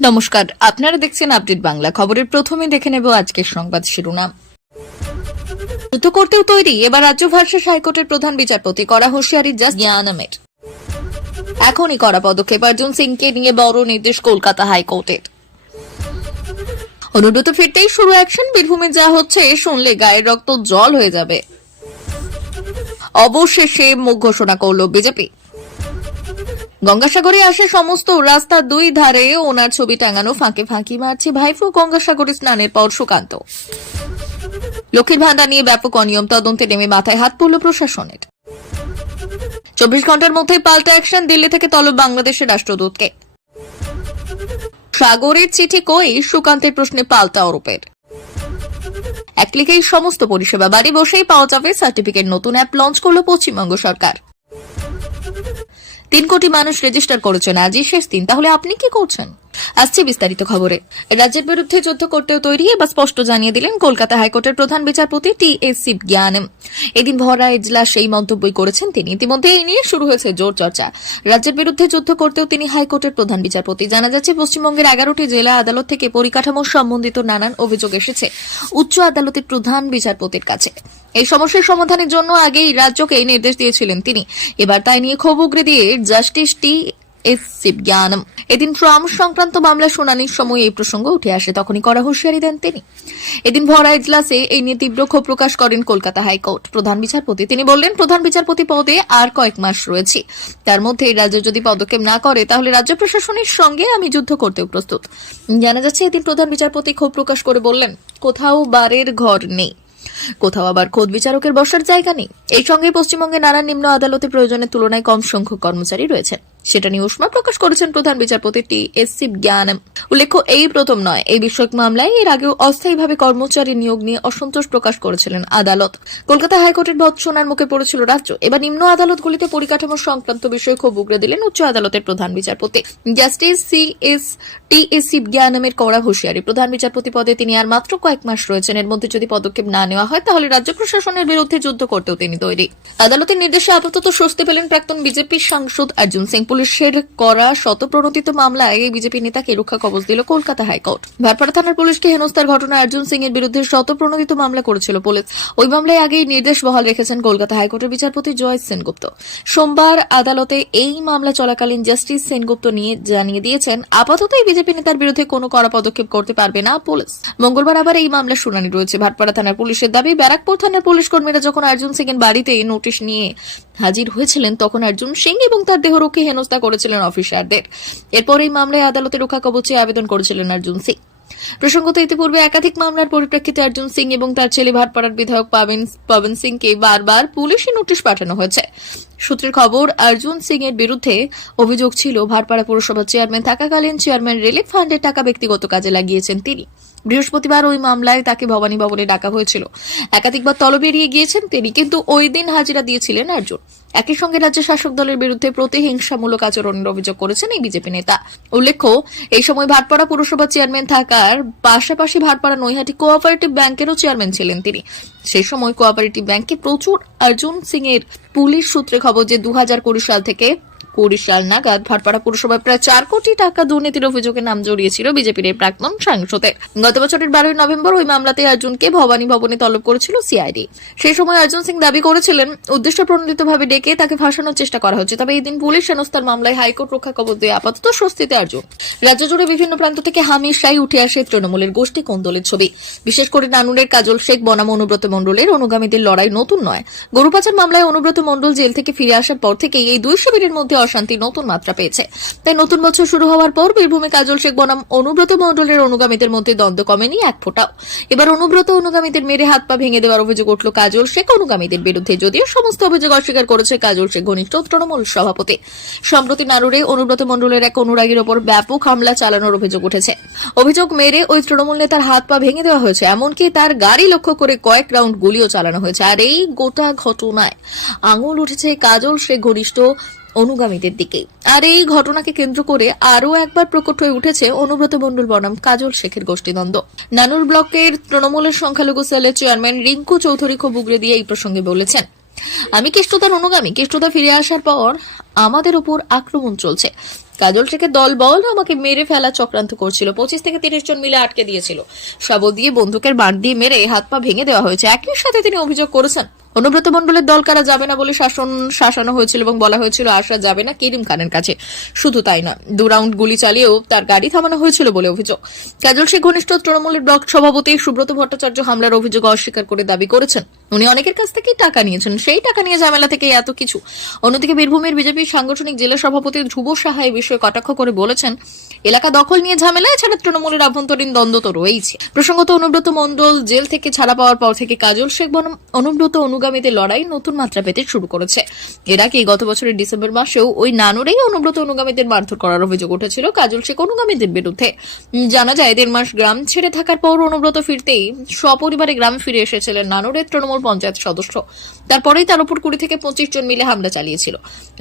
নমস্কার, আপনারা দেখছেন আপডেট বাংলা। খবরের প্রথমে দেখে নেব আজকের সংবাদ শিরোনাম। যুদ্ধ করতেও তৈরি এবার রাজ্য ভার্সেস হাইকোর্টের প্রধান বিচারপতি, করা হুঁশিয়ারি জাস্টিস জ্ঞানমের। এখনই করা পদক্ষেপ, অর্জুন সিংকে নিয়ে বড় নির্দেশ কলকাতা হাইকোর্টের। অনুব্রত ফিরতেই শুরু অ্যাকশন। বীরভূমে যা হচ্ছে শুনলে গায়ের রক্ত জল হয়ে যাবে। অবশেষে মুখ ঘোষণা করল বিজেপি। গঙ্গাসাগরে আসে সমস্ত রাস্তার দুই ধারে ওনার ছবি টাঙানো, ফাঁকে ফাঁকি মারছে ভাইফো। গঙ্গাসাগরে স্নানের পর সুকান্ত। লক্ষ্মীর ভান্ডার নিয়ে ব্যাপক অনিয়ম, তদন্তে নেমে মাথায় হাত পড়ল প্রশাসনের। 24 ঘন্টার মধ্যে পাল্টা অ্যাকশন, দিল্লি থেকে তলব বাংলাদেশের রাষ্ট্রদূতকে। সাগরের চিঠি কই, সুকান্তের প্রশ্নে পাল্টা আরোপের। এক ক্লিকেই সমস্ত পরিষেবা, বাড়ি বসেই পাওয়া যাবে সার্টিফিকেট। নতুন অ্যাপ লঞ্চ করলো পশ্চিমবঙ্গ সরকার। 3 কোটি মানুষ রেজিস্টার করেছেন, আজই শেষ দিন। তাহলে আপনি কি করছেন? আসছে বিস্তারিত খবরে। রাজ্যের বিরুদ্ধে যুদ্ধ করতেও তৈরি, এবার স্পষ্ট জানিয়ে দিলেন কলকাতা হাইকোর্টের প্রধান বিচারপতি টি.এস. শিবজ্ঞানম। এদিন ভরা এজলাস এই মন্তব্যই করেছেন তিনি। ইতিমধ্যে এই নিয়ে শুরু হয়েছে জোর চর্চা। রাজ্যের বিরুদ্ধে যুদ্ধ করতেও তিনি হাইকোর্টের প্রধান বিচারপতি। জানা যাচ্ছে, পশ্চিমবঙ্গের 11টি জেলা আদালত থেকে পরিকাঠামো সম্বন্ধিত নানান অভিযোগ এসেছে উচ্চ আদালতের প্রধান বিচারপতির কাছে। এই সমস্যার সমাধানের জন্য আগেই রাজ্যকে নির্দেশ দিয়েছিলেন তিনি। এবার তাই নিয়ে ক্ষোভ উগরে দিয়ে জাস্টিস টি.এস. শিবজ্ঞানম এদিন ট্রাম্প সংক্রান্ত মামলা শুনানির সময় এই প্রসঙ্গ উঠে আসে, তখনই কড়া হুঁশিয়ারি দেন তিনি। এদিন ভরা এজলাসে এই নিয়ে তীব্র ক্ষোভ প্রকাশ করেন কলকাতা হাইকোর্ট প্রধান বিচারপতি। তিনি বললেন, প্রধান বিচারপতি পদে আর কয়েক মাস রয়েছে, তার মধ্যে রাজ্য যদি পদক্ষেপ না করে তাহলে রাজ্য প্রশাসনের সঙ্গে আমি যুদ্ধ করতেও প্রস্তুত। জানা যাচ্ছে, এদিন প্রধান বিচারপতি ক্ষোভ প্রকাশ করে বললেন, কোথাও বারের ঘর নেই, কোথাও আবার খোদ বিচারকের বসার জায়গা নেই। এই সঙ্গে পশ্চিমবঙ্গে নানান নিম্ন আদালতে প্রয়োজনের তুলনায় কম সংখ্যক কর্মচারী রয়েছে, সেটা নিয়ে উষ্মা প্রকাশ করেছেন প্রধান বিচারপতি টি.এস. শিবজ্ঞানম। উল্লেখ্য, এই প্রথম নয়, এই বিষয়ক মামলায় এর আগেও অস্থায়ীভাবে কর্মচারী নিয়োগ নিয়ে অসন্তোষ প্রকাশ করেছিলেন আদালত। কলকাতা হাইকোর্টের ভৎসনার মুখে পড়েছিল রাজ্য। এবার নিম্ন আদালতগুলিতে পরিকাঠামো সংক্রান্ত বিষয়ে ক্ষোভ উগরে দিলেন উচ্চ আদালতের প্রধান বিচারপতি। Justice T.S.. শিবজ্ঞানমের কড়া হুঁশিয়ারি, প্রধান বিচারপতি পদে তিনি আর মাত্র কয়েক মাস রয়েছেন। এর মধ্যে যদি পদক্ষেপ না নেওয়া হয় তাহলে রাজ্য প্রশাসনের বিরুদ্ধে যুদ্ধ করতেও তিনি তৈরি। আদালতের নির্দেশে আপাতত স্বস্তি পেলেন প্রাক্তন বিজেপি সাংসদ অর্জুন সিং। পুলিশের করা শতপ্রণোদিত মামলায় এই বিজেপি নেতাকে রক্ষা কবচ দিল কলকাতা হাইকোর্ট। ভাটপাড়া থানার পুলিশকে হেনস্থার ঘটনায় অর্জুন সিং এর বিরুদ্ধে শতপ্রণোদিত মামলা করেছিল পুলিশ। ওই মামলায় আগেই নির্দেশ বহাল রেখেছেন কলকাতা হাইকোর্টের বিচারপতি জয় সেনগুপ্ত। সোমবার আদালতে এই মামলা চলাকালীন জাস্টিস সেনগুপ্ত জানিয়ে দিয়েছেন, আপাতত এই বিজেপি নেতার বিরুদ্ধে কোনো কড়া পদক্ষেপ করতে পারবে না পুলিশ। মঙ্গলবার আবার এই মামলা শুনানি রয়েছে। ভাটপাড়া থানার পুলিশের দাবি, ব্যারাকপুর থানার পুলিশ কর্মীরা যখন অর্জুন সিং এর বাড়িতে নোটিশ নিয়ে হাজির হয়েছিলেন তখন অর্জুন সিং এবং তার দেহরক্ষী হেনস্থা করেছিলেন অফিসারদের। এরপর এই মামলায় আদালতে রক্ষা কবচে আবেদন করেছিলেন অর্জুন সিং। প্রসঙ্গত, ইতিপূর্বে একাধিক মামলার পরিপ্রেক্ষিতে অর্জুন সিং এবং তার ছেলে ভাটপাড়ার বিধায়ক পাবন সিংকে বারবার পুলিশি নোটিশ পাঠানো হয়েছে। সূত্রের খবর, অর্জুন সিং এর বিরুদ্ধে অভিযোগ ছিল ভাটপাড়া পৌরসভার চেয়ারম্যান থাকাকালীন চেয়ারম্যান রিলিফ ফান্ডের টাকা ব্যক্তিগত কাজে লাগিয়েছেন তিনি। বৃহস্পতিবার ওই মামলায় তাকে ভবানী ভবনে ডাকা হয়েছিল। একাধিকবার তলব এড়িয়ে গিয়েছেন তিনি, কিন্তু ওই দিন হাজিরা দিয়েছিলেন অর্জুন। একই সঙ্গে রাজ্য শাসক দলের বিরুদ্ধে প্রতিহিংসামূলক আচরণের অভিযোগ করেছেন এই বিজেপি নেতা। উল্লেখ্য, এই সময় ভাটপাড়া পুরসভার চেয়ারম্যান থাকার পাশাপাশি ভাটপাড়া নৈহাটি কোঅপারেটিভ ব্যাংকেরও চেয়ারম্যান ছিলেন তিনি। সেই সময় কোঅপারেটিভ ব্যাংকে প্রচুর অর্জুন সিং এর। পুলিশ সূত্রে খবর যে 2020 সাল থেকে 20 সাল নাগাদ ভাটপাড়া পুরসভায় প্রায় 4 কোটি টাকা দুর্নীতির অভিযোগে নাম জড়িয়েছিল বিজেপির এই প্রাক্তন সাংসদের। গত বছরের 12 নভেম্বর ওই মামলাতে অর্জুনকে ভবানী ভবনে তলব করেছিল সিআইডি। সেই সময় অর্জুন সিং দাবি করেছিলেন, উদ্দেশ্য প্রণোদিতভাবে ডেকে তাকে ফাঁসানোর চেষ্টা করা হচ্ছে। তবে এই দিন পুলিশ হেনস্থার মামলায় হাইকোর্ট রক্ষা কবচ দিয়ে আপাতত স্বস্তিতে অর্জুন। রাজ্য জুড়ে বিভিন্ন প্রান্ত থেকে হামেশাই উঠে আসে তৃণমূলের গোষ্ঠী কোন্দলের ছবি। বিশেষ করে নানুরের কাজল শেখ বনাম অনুব্রত মণ্ডলের অনুগামীদের লড়াই নতুন নয়। গরু পাচার মামলায় অনুব্রত মণ্ডল জেল থেকে ফিরে আসার পর থেকেই এই দুই শিবিরের মধ্যে অশান্তি নতুন মাত্রা পেয়েছে। তাই নতুন বছর শুরু হওয়ার পর বীরভূমে কাজল শেখ বনাম অনুব্রত মণ্ডলের অনুগামীদের মধ্যে দ্বন্দ্ব কমেনি এক ফোঁটাও। এবার অনুব্রত অনুগামীদের মেরে হাত পা ভেঙে দেওয়ার অভিযোগ উঠল কাজল শেখ অনুগামীদের বিরুদ্ধে। যদিও সমস্ত অভিযোগ অস্বীকার করেছে কাজল শেখ ঘনিষ্ঠ তৃণমূল সভাপতি। সম্প্রতি নানুরে অনুব্রত মণ্ডলের এক অনুরাগীর ওপর ব্যাপক হামলা চালানোর অভিযোগ উঠেছে। অভিযোগ, মেরে ওই তৃণমূল নেতার হাত পা ভেঙে দেওয়া হয়েছে, এমনকি তার গাড়ি লক্ষ্য করে কয়েক রাউন্ড গুলিও চালানো হয়েছে। আর এই গোটা ঘটনায় আঙুল উঠেছে কাজল শেখ ঘনিষ্ঠ অনুগামীদের দিকে। আর এই ঘটনাকে কেন্দ্র করে আরও একবার প্রকট হয়ে উঠেছে অনুব্রত মণ্ডল বনাম কাজল শেখের গোষ্ঠীদ্বন্দ্ব। নানুর ব্লকের তৃণমূলের সংখ্যালঘু সেলের চেয়ারম্যান রিঙ্কু চৌধুরী ক্ষোভ উগরে দিয়ে এই প্রসঙ্গে বলেছেন, আমি কেষ্টদার অনুগামী। কেষ্টদা ফিরে আসার পর আমাদের উপর আক্রমণ চলছে। কাজল শেখের দল বল আমাকে মেরে ফেলা চক্রান্ত করছিল। 25 থেকে 30 জন মিলে আটকে দিয়েছিল। শাবল দিয়ে বন্দুকের বাঁট দিয়ে মেরে হাত পা ভেঙে দেওয়া হয়েছে। একই সাথে তিনি অভিযোগ করেছেন অনুব্রত মণ্ডলের দল কারা যাবে না বলে শাসানো হয়েছিল এবং বলা হয়েছিল আসা যাবে না করিম খানের কাছে। শুধু তাই না, 2 রাউন্ড গুলি চালিয়েও তার গাড়ি থামানো হয়েছিল বলে অভিযোগ। কাজল শেখ ঘনিষ্ঠ তৃণমূলের ব্লক সভাপতি সুব্রত ভট্টাচার্য হামলার অভিযোগ অস্বীকার করে দাবি করেছেন উনি অনেকের কাছ থেকে টাকা নিয়েছেন, সেই টাকা নিয়ে ঝামেলা থেকে এত কিছু। অন্যদিকে বীরভূমের বিজেপির সাংগঠনিক জেলা সভাপতি ধ্রুব সাহা এই বিষয়ে কটাক্ষ করে বলেছেন এলাকা দখল নিয়ে ঝামেলা, এছাড়া তৃণমূলের আভ্যন্তরীণ দ্বন্দ্ব তো রয়েছে। প্রসঙ্গত অনুব্রত মণ্ডল জেল থেকে ছাড়া পাওয়ার পর থেকে কাজল শেখ বনাম অনুব্রত অনুগামীদের লড়াই নতুন মাত্রা পেতে শুরু করেছে। এর আগে গত বছরের ডিসেম্বর মাসেও ওই নানুরেই অনুব্রত অনুগামীদের মারধর করার অভিযোগ উঠেছিল কাজল শেখ অনুগামীদের বিরুদ্ধে। জানা যায় 1.5 মাস গ্রাম ছেড়ে থাকার পর অনুব্রত ফিরতেই সপরিবারে গ্রামে ফিরে এসেছিলেন নানুরের তৃণমূল পঞ্চায়েত সদস্য। তারপরেই তার উপর 20 থেকে 25 জন মিলে হামলা চালিয়েছিল।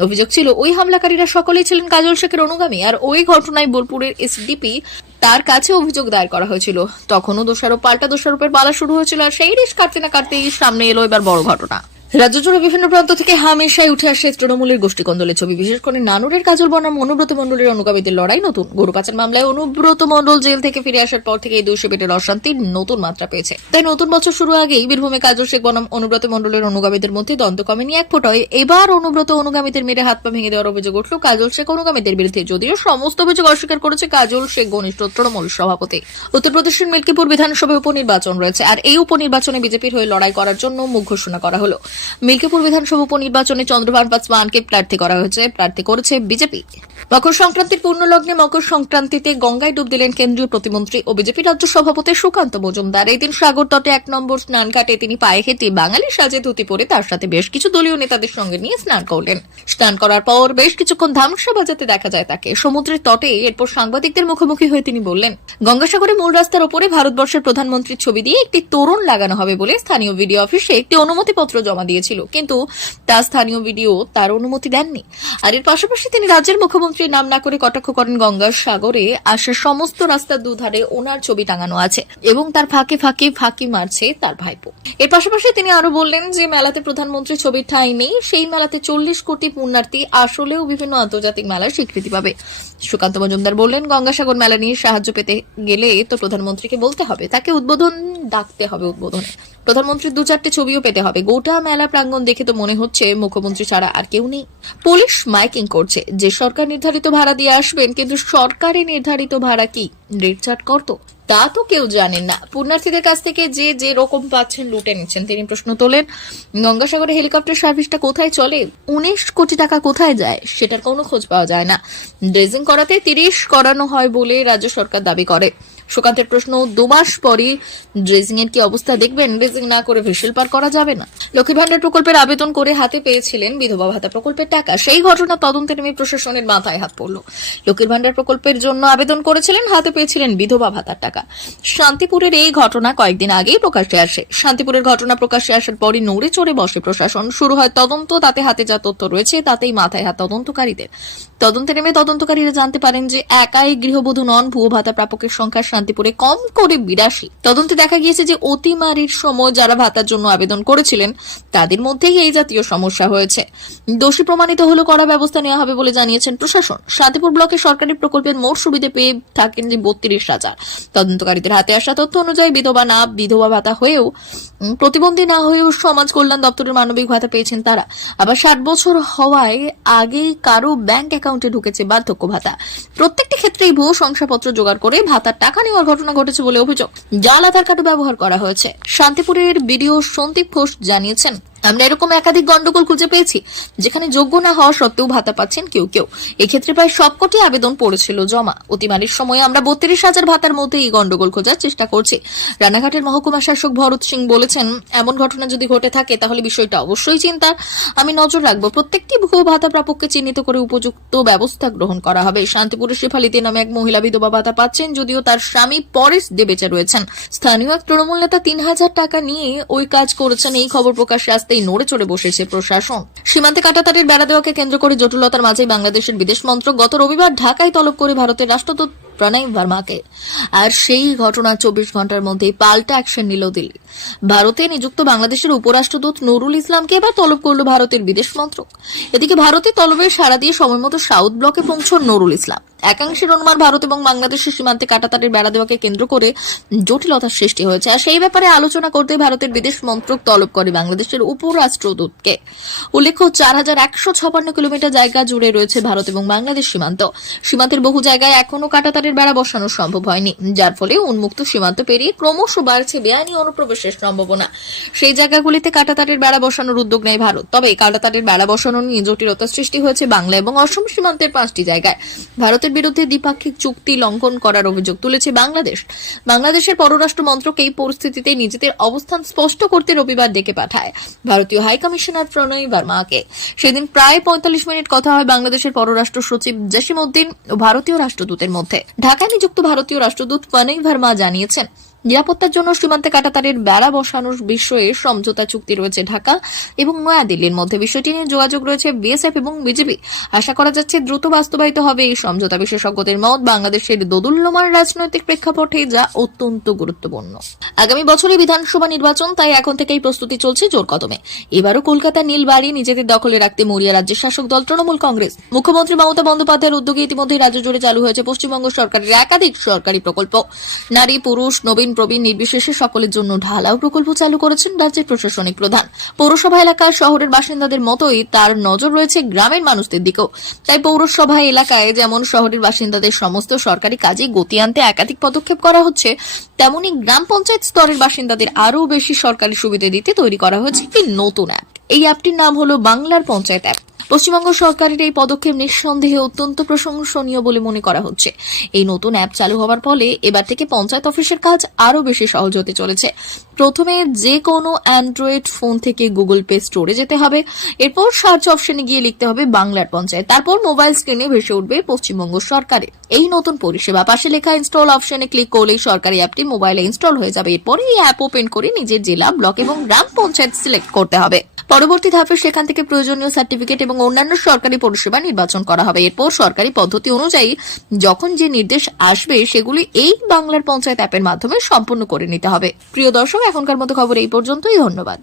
অভিযোগ ছিল ওই হামলাকারীরা সকলেই ছিলেন কাজল শেখের অনুগামী, আর ওই ঘটনায় বোলপুরের এসডিপি তার কাছে অভিযোগ দায়ের করা হয়েছিল। তখনও দোষারোপ পাল্টা দোষারোপের পালা শুরু হয়েছিল, আর সেই রেশ কাটতে না কাটতেই সামনে এলো এবার বড় ঘটনা। রাজ্য জুড়ে বিভিন্ন প্রান্ত থেকে হামেশাই উঠে আসে তৃণমূলের গোষ্ঠীকন্দলের ছবি। বিশেষ করে নানুরের কাজল বনাম অনুব্রত মণ্ডলের অনুগামীদের লড়াই নতুন। গরু পাচার মামলায় অনুব্রত মণ্ডল জেল থেকে ফিরে আসার পর থেকে এই দুই শিবিরের অশান্তির নতুন মাত্রা পেয়েছে। তাই নতুন বছর শুরু আগেই বীরভূমে কাজল শেখ বনাম অনুব্রত মণ্ডলের অনুগামীদের মধ্যে দ্বন্দ্ব কমেনি এক ফোঁটায়। এবার অনুব্রত অনুগামীদের মেরে হাত পা ভেঙে দেওয়ার অভিযোগ উঠল কাজল শেখ অনুগামীদের বিরুদ্ধে, যদিও সমস্ত অভিযোগ অস্বীকার করেছে কাজল শেখ ঘনিষ্ঠ তৃণমূল সভাপতি। উত্তরপ্রদেশের মিল্কিপুর বিধানসভায় উপনির্বাচন রয়েছে, আর এই উপনির্বাচনে বিজেপির হয়ে লড়াই করার জন্য মুখ ঘোষণা করা হলো। মিল্কিপুর বিধানসভা উপনির্বাচনে চন্দ্রভান পাসওয়ানকে প্রার্থী করা হয়েছে, প্রার্থী করেছে বিজেপি। মকর সংক্রান্তির পূর্ণ লগ্নে মকর সংক্রান্তিতে গঙ্গায় ডুব দিলেন কেন্দ্রীয় প্রতিমন্ত্রী ও বিজেপি রাজ্য সভাপতি সুকান্ত মজুমদার। এই দিন সাগর তটে 1 নম্বর স্নানঘাটে তিনি পায়ে হেঁটে বাঙালি সাজে ধুতি পরে তার সাথে বেশ কিছু দলীয় নেতাদের সঙ্গে নিয়ে স্নান করলেন। স্নান করার পর বেশ কিছুক্ষণ ধামসা বাজাতে দেখা যায় তাকে সমুদ্রের তটে। এরপর সাংবাদিকদের মুখোমুখি হয়ে তিনি বললেন গঙ্গাসাগরে মূল রাস্তার ওপরে ভারতবর্ষের প্রধানমন্ত্রীর ছবি দিয়ে একটি তোরণ লাগানো হবে বলে স্থানীয় ভিডিও অফিসে একটি অনুমতিপত্র জমা দিয়েছিল, কিন্তু তা স্থানীয় ভিডিও তার অনুমতি দেননি। আর এর পাশাপাশি তিনি রাজ্যের মুখ্যমন্ত্রীর নাম না করে কটাক্ষ করেন গঙ্গাসাগরে আসা সমস্ত রাস্তার দুধারে ওনার ছবি টাঙানো আছে এবং তার ফাঁকে ফাঁকে ফাঁকি মারছে তার ভাইপো। এর পাশাপাশি তিনি আরো বললেন যে মেলাতে প্রধানমন্ত্রীর ছবির ঠাঁই নেই, সেই মেলাতে 40 কোটি পুণ্যার্থী আসলেও বিভিন্ন আন্তর্জাতিক মেলার স্বীকৃতি পাবে। সুকান্ত মজুমদার বললেন গঙ্গাসাগর মেলা নিয়ে সাহায্য পেতে গেলে তো প্রধানমন্ত্রীকে বলতে হবে, তাকে উদ্বোধন ডাকতে হবে, উদ্বোধনে প্রধানমন্ত্রীর 2-4টে ছবিও পেতে হবে। গোটা মেলা প্রাঙ্গণ দেখে তো মনে হচ্ছে মুখ্যমন্ত্রী ছাড়া আর কেউ নেই। পুলিশ মাইকিং করছে যে সরকার নির্ধারিত ভাড়া দিয়ে আসবেন, কিন্তু সরকারি নির্ধারিত ভাড়া কি রেট চার্ট করতো তা তো কেউ জানেন না। পুণ্যার্থীদের কাছ থেকে যে যে রকম পাচ্ছেন লুটে নিচ্ছেন। তিনি প্রশ্ন তোলেন গঙ্গাসাগরে হেলিকপ্টার সার্ভিসটা কোথায় চলে, 19 কোটি টাকা কোথায় যায় সেটার কোনো খোঁজ পাওয়া যায় না। ড্রেজিং করাতে 30 করানো হয় বলে রাজ্য সরকার দাবি করে। সুকান্তের প্রশ্ন 2 মাস পরই ড্রেজিং এর কি অবস্থা দেখবেন, ড্রেজিং না করে ভেসেল পার করা যাবে না। লক্ষ্মীর ভান্ডার প্রকল্পের আবেদন করে হাতে পেয়েছিলেন বিধবা ভাতা প্রকল্পের টাকা, সেই ঘটনা তদন্তে নেমে প্রশাসনের মাথায় হাত পড়ল। লক্ষ্মীর ভান্ডার প্রকল্পের জন্য আবেদন করেছিলেন, হাতে পেয়েছিলেন বিধবা ভাতার টাকা। শান্তিপুরের এই ঘটনা কয়েকদিন আগেই প্রকাশ্যে আসে। শান্তিপুরের ঘটনা প্রকাশ্যে আসার পরই নড়ে চড়ে বসে প্রশাসন। শুরু হয় তদন্ত, তাতে হাতে যা তথ্য রয়েছে তাতেই মাথায় হাত তদন্তকারীদের। তদন্তে নেমে তদন্তকারীরা জানতে পারেন যে একাই গৃহবধূ নন, ভুয়ো ভাতা প্রাপকের সংখ্যা শান্তিপুরে কম করে 82। তদন্তে দেখা গিয়েছে যে অতিমারির সময় যারা ভাতার জন্য আবেদন করেছিলেন তাদের মধ্যেই এই জাতীয় সমস্যা হয়েছে। দোষী প্রমাণিত হলে কড়া ব্যবস্থা নেওয়া হবে বলে জানিয়েছেন প্রশাসন। শান্তিপুর ব্লকে সরকারি প্রকল্পের মোট সুবিধা পেয়ে থাকেন যে 32,000। তদন্তকারীদের হাতে আসা তথ্য অনুযায়ী বিধবা ভাতা হয়েও প্রতিবন্ধী না হয়েও সমাজ কল্যাণ দপ্তরের মানবিক ভাতা পেয়েছেন তারা। আবার 60 বছর হওয়ায় আগেই কারো ব্যাংক অ্যাকাউন্টে ঢুকেছে বার্ধক্য ভাতা। প্রত্যেকটি ক্ষেত্রেই ভুয়ো শংসাপত্র জোগাড় করে ভাতার টাকা নেওয়ার ঘটনা ঘটেছে বলে অভিযোগ। জাল আধার কার্ড ব্যবহার করা হয়েছে। শান্তিপুরের বিডিও সন্দীপ ঘোষ জানিয়েছেন আমরা এরকম একাধিক গন্ডগোল খুঁজে পেয়েছি যেখানে যোগ্য না হওয়া সত্ত্বেও ভাতা পাচ্ছেন কেউ কেউ। এক্ষেত্রে প্রায় সবকটি আবেদন পড়েছিল জমা। অতিমারির সময় আমরা 32,000 ভাতার মধ্যে এই গন্ডগোল খোঁজার চেষ্টা করছি। রানাঘাটের মহকুমা শাসক ভরত সিং বলেছেন এমন ঘটনা যদি ঘটে থাকে তাহলে বিষয়টা অবশ্যই চিন্তার। আমি নজর রাখবো, প্রত্যেকটি ভুয়ো ভাতা প্রাপককে চিহ্নিত করে উপযুক্ত ব্যবস্থা গ্রহণ করা হবে। শান্তিপুরের শেফালিতে নামে এক মহিলা বিধবা ভাতা পাচ্ছেন, যদিও তার স্বামী পরেশ দে বেঁচে রয়েছেন। স্থানীয় এক তৃণমূল নেতা 3,000 টাকা নিয়ে ওই কাজ করেছেন, এই খবর প্রকাশ্যে আসতে আসতেই নড়ে চড়ে বসেছে প্রশাসন। সীমান্তে কাঁটাতারের বেড়া দেওয়াকে কেন্দ্র করে জটিলতার মাঝেই বাংলাদেশের বিদেশ মন্ত্রক গত রবিবার ঢাকায় তলব করে ভারতের রাষ্ট্রদূত প্রণয় ভার্মাকে। আর সেই ঘটনা 24 ঘন্টার মধ্যেই পাল্টা অ্যাকশন নিল দিল্লি। ভারতে নিযুক্ত বাংলাদেশের উপরাষ্ট্রদূত নুরুল ইসলামকে এবার তলব করল ভারতের বিদেশ মন্ত্রক। এদিকে ভারতের তলবের সাড়া দিয়ে সময়মতো সাউথ ব্লকে পৌঁছন নুরুল ইসলাম। একাংশের অনুমান ভারত এবং বাংলাদেশের সীমান্তে কাঁটাতারের বেড়া দেওয়াকে কেন্দ্র করে জটিলতার সৃষ্টি হয়েছে। আর সেই ব্যাপারে আলোচনা করতে ভারতের বিদেশ মন্ত্রক তলব করে বাংলাদেশের উপরাষ্ট্রদূতকে। উল্লেখ্য 4156 কিলোমিটার জায়গা জুড়ে রয়েছে ভারত এবং বাংলাদেশ সীমান্ত। সীমান্তের বহু জায়গায় এখনো কাঁটাতারের বেড়া বসানো সম্ভব হয়নি, যার ফলে উন্মুক্ত সীমান্ত পেরিয়ে ক্রমশ বাড়ছে বেআইনি অনুপ্রবেশের সম্ভাবনা। সেই জায়গাগুলিতে কাঁটাতারের বেড়া বসানোর উদ্যোগ নেয় ভারত। তবে কাঁটাতারের বেড়া বসানো নিয়ে জটিলতা সৃষ্টি হয়েছে বাংলা এবং অসম সীমান্তের 5টি জায়গায়। ভারতের বিরুদ্ধে দ্বিপাক্ষিক চুক্তি লঙ্ঘন করার অভিযোগ তুলেছে বাংলাদেশ। বাংলাদেশের পররাষ্ট্র মন্ত্রক এই পরিস্থিতিতে নিজেদের অবস্থান স্পষ্ট করতে রবিবার ডেকে পাঠায় ভারতীয় হাই কমিশনার প্রণয় ভার্মাকে। সেদিন প্রায় 45 মিনিট কথা হয় বাংলাদেশের পররাষ্ট্র সচিব জসিম উদ্দিন ও ভারতীয় রাষ্ট্রদূতের মধ্যে। ঢাকায় নিযুক্ত ভারতীয় রাষ্ট্রদূত প্রণয় ভার্মা জানিয়েছেন, নিরাপত্তার জন্য সীমান্তে কাঁটাতারের বেড়া বসানোর বিষয়ে সমঝোতা চুক্তি রয়েছে ঢাকা এবং নয়াদিল্লির মধ্যে। বিষয়টি নিয়ে যোগাযোগ রয়েছে বিএসএফ এবং বিজেপি। আশা করা যাচ্ছে দ্রুত বাস্তবায়িত হবে এই সমঝোতা। বিশেষজ্ঞদের মত, বাংলাদেশের দোদুল্যমান রাজনৈতিক প্রেক্ষাপটে যা অত্যন্ত গুরুত্বপূর্ণ। আগামী বছরে বিধানসভা নির্বাচন, তাই এখন থেকেই প্রস্তুতি চলছে জোর কদমে। এবারও কলকাতা নীলবাড়ি নিজেদের দখলে রাখতে মরিয়া রাজ্যের শাসক দল তৃণমূল কংগ্রেস। মুখ্যমন্ত্রী মমতা বন্দ্যোপাধ্যায়ের উদ্যোগে ইতিমধ্যে রাজ্য জুড়ে চালু হয়েছে পশ্চিমবঙ্গ সরকারের একাধিক সরকারি প্রকল্প। নারী পুরুষ নবীন প্রবীণ নির্বিশেষে সকলের জন্য ঢালাও প্রকল্প চালু করেছেন রাজ্যের প্রশাসনিক প্রধান। পৌরসভা এলাকার শহরের বাসিন্দাদের মতোই তার নজর রয়েছে গ্রামের মানুষদের দিকেও। তাই পৌরসভা এলাকায় যেমন শহরের বাসিন্দাদের সমস্ত সরকারি কাজে গতি আনতে একাধিক পদক্ষেপ করা হচ্ছে, তেমনি গ্রাম পঞ্চায়েত স্তরের বাসিন্দাদের আরও বেশি সরকারি সুবিধা দিতে তৈরি করা হয়েছে একটি নতুন অ্যাপ। এই অ্যাপটির নাম হলো বাংলার পঞ্চায়েত অ্যাপ। পশ্চিমবঙ্গ সরকারের এই পদক্ষেপ নিঃসন্দেহে অত্যন্ত প্রশংসনীয় বলে মনে করা হচ্ছে। এই নতুন অ্যাপ চালু হওয়ার ফলে এবার থেকে পঞ্চায়েত অফিসের কাজ আরও বেশি সহজ হতে চলেছে। প্রথমে যে কোনো অ্যান্ড্রয়েড ফোন থেকে গুগল প্লে স্টোরে যেতে হবে, এরপর সার্চ অপশনে গিয়ে লিখতে হবে বাংলার পঞ্চায়েত, তারপর মোবাইল স্ক্রিনে ভেসে উঠবে পশ্চিমবঙ্গ সরকারের এই নতুন পরিষেবা। পাশে লেখা ইনস্টল অপশনে ক্লিক করলেই সরকারি অ্যাপটি মোবাইলে ইনস্টল হয়ে যাবে। এরপর এই অ্যাপ ওপেন করে নিজের জেলা, ব্লক এবং গ্রাম পঞ্চায়েত সিলেক্ট করতে হবে। পরবর্তী ধাপে সেখান থেকে প্রয়োজনীয় সার্টিফিকেট এবং অন্যান্য সরকারি পরিষেবা নির্বাচন করা হবে। এরপর সরকারি পদ্ধতি অনুযায়ী যখন যে নির্দেশ আসবে সেগুলি এই বাংলার পঞ্চায়েত অ্যাপের মাধ্যমে সম্পূর্ণ করে নিতে হবে। প্রিয় দর্শক, এখনকার মতো খবর এই পর্যন্তই। ধন্যবাদ।